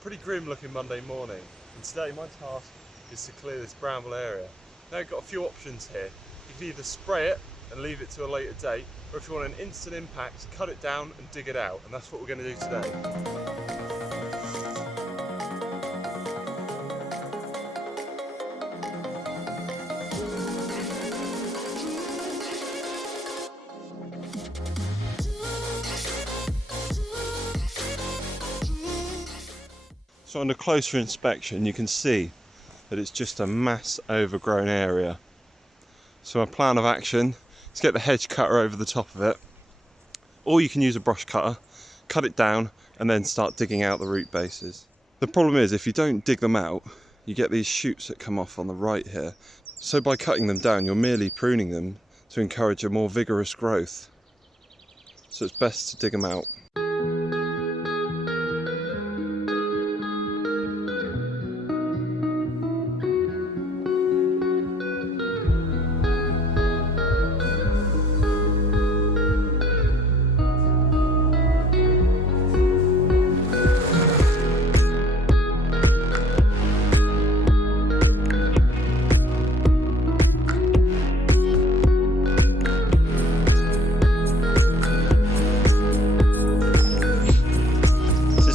pretty grim looking Monday morning, and today my task is to clear this bramble area. Now you've got a few options here. You can either spray it and leave it to a later date, or if you want an instant impact, cut it down and dig it out, and that's what we're going to do today. So under closer inspection you can see that it's just a mass overgrown area. So my plan of action is get the hedge cutter over the top of it, or you can use a brush cutter, cut it down and then start digging out the root bases. The problem is if you don't dig them out, you get these shoots that come off on the right here. So by cutting them down you're merely pruning them to encourage a more vigorous growth. So it's best to dig them out.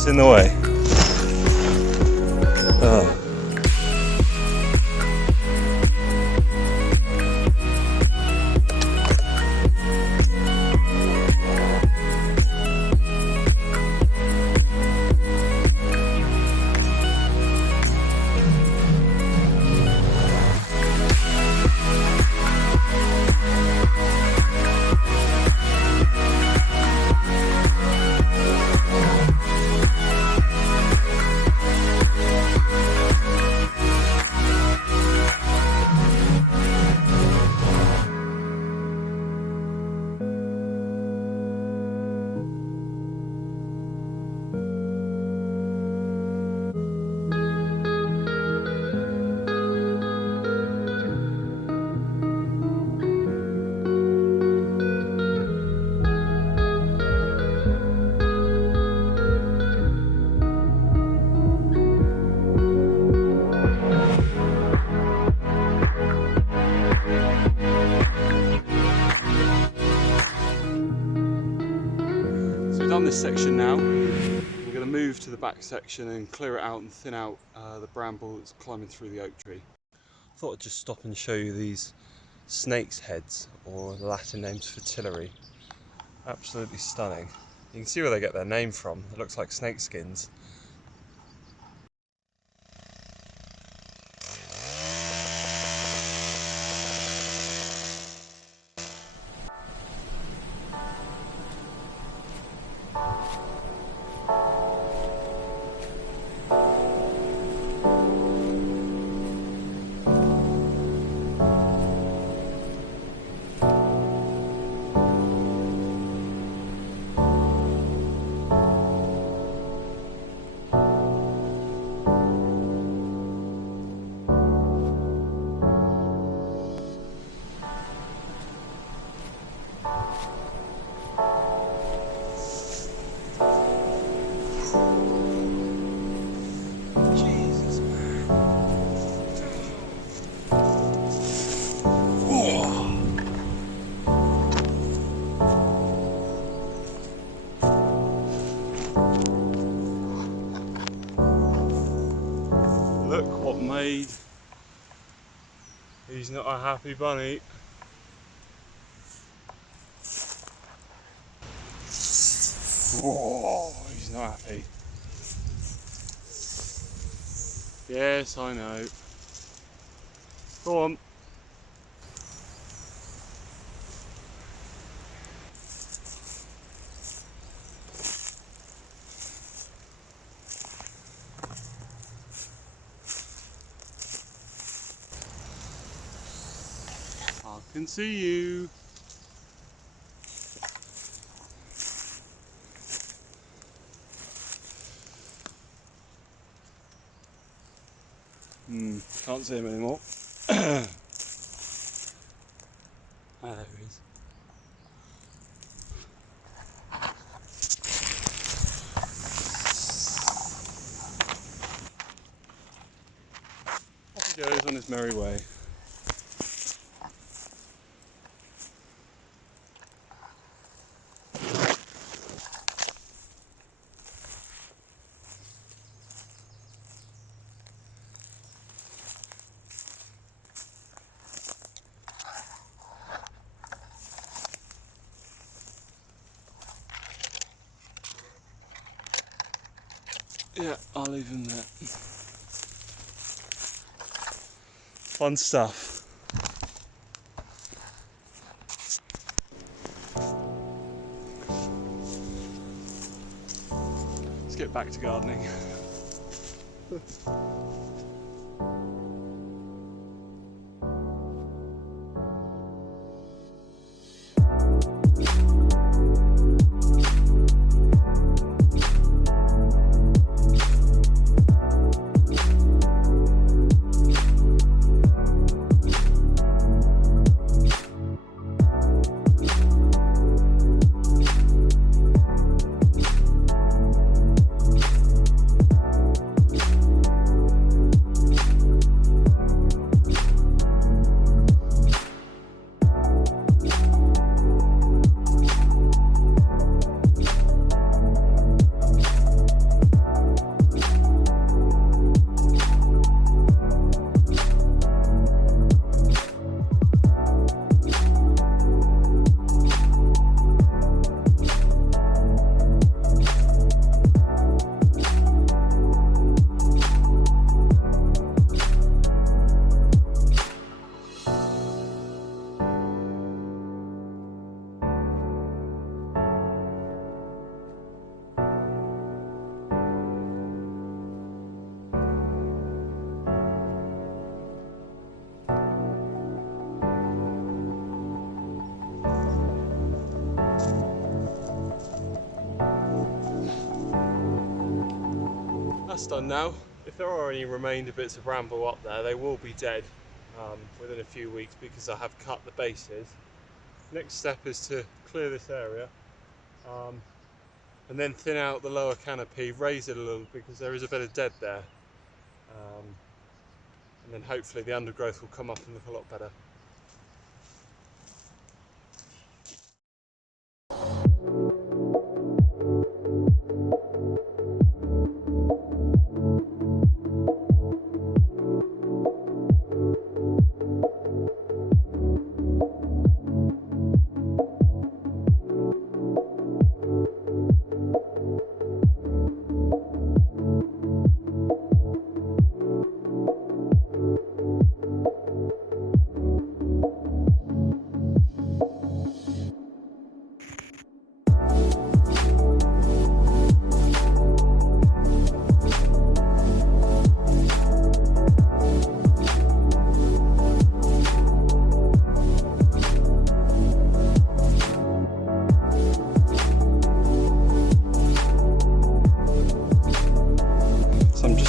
In the way. Oh. Done this section now. We're going to move to the back section and clear it out and thin out the bramble that's climbing through the oak tree. I thought I'd just stop and show you these snake's heads, or the Latin names for tillery. Absolutely stunning. You can see where they get their name from. It looks like snake skins. Look what made. He's not a happy bunny. Whoa, he's not happy. Yes, I know. Go on. I can see you. Can't see him anymore. Ah, there he is. He goes on his merry way. Yeah, I'll leave him there. Fun stuff. Let's get back to gardening. That's done now. If there are any remainder bits of bramble up there, they will be dead within a few weeks because I have cut the bases. Next step is to clear this area and then thin out the lower canopy, raise it a little because there is a bit of dead there, and then hopefully the undergrowth will come up and look a lot better.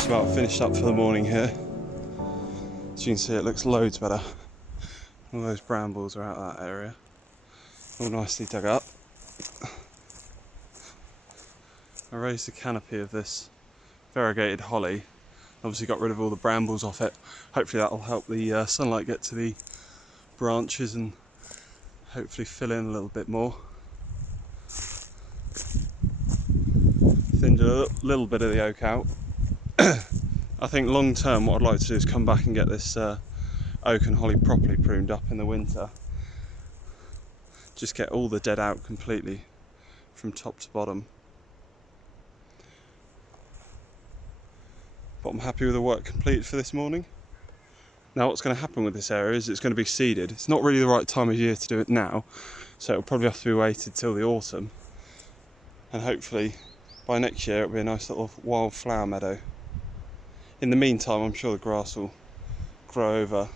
About finished up for the morning here. As you can see, it looks loads better. All those brambles are out that area, all nicely dug up. I raised the canopy of this variegated holly, obviously got rid of all the brambles off it. Hopefully that will help the sunlight get to the branches and hopefully fill in a little bit more. Thinned a little bit of the oak out. I think long term what I'd like to do is come back and get this oak and holly properly pruned up in the winter. Just get all the dead out completely from top to bottom. But I'm happy with the work completed for this morning. Now what's going to happen with this area is it's going to be seeded. It's not really the right time of year to do it now, so it'll probably have to be waited till the autumn, and hopefully by next year it'll be a nice little wildflower meadow. In the meantime, I'm sure the grass will grow over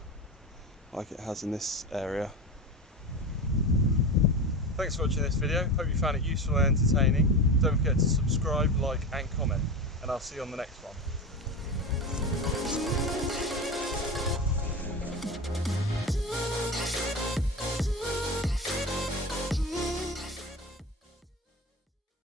like it has in this area. Thanks for watching this video. Hope you found it useful and entertaining. Don't forget to subscribe, like and comment, and I'll see you on the next one.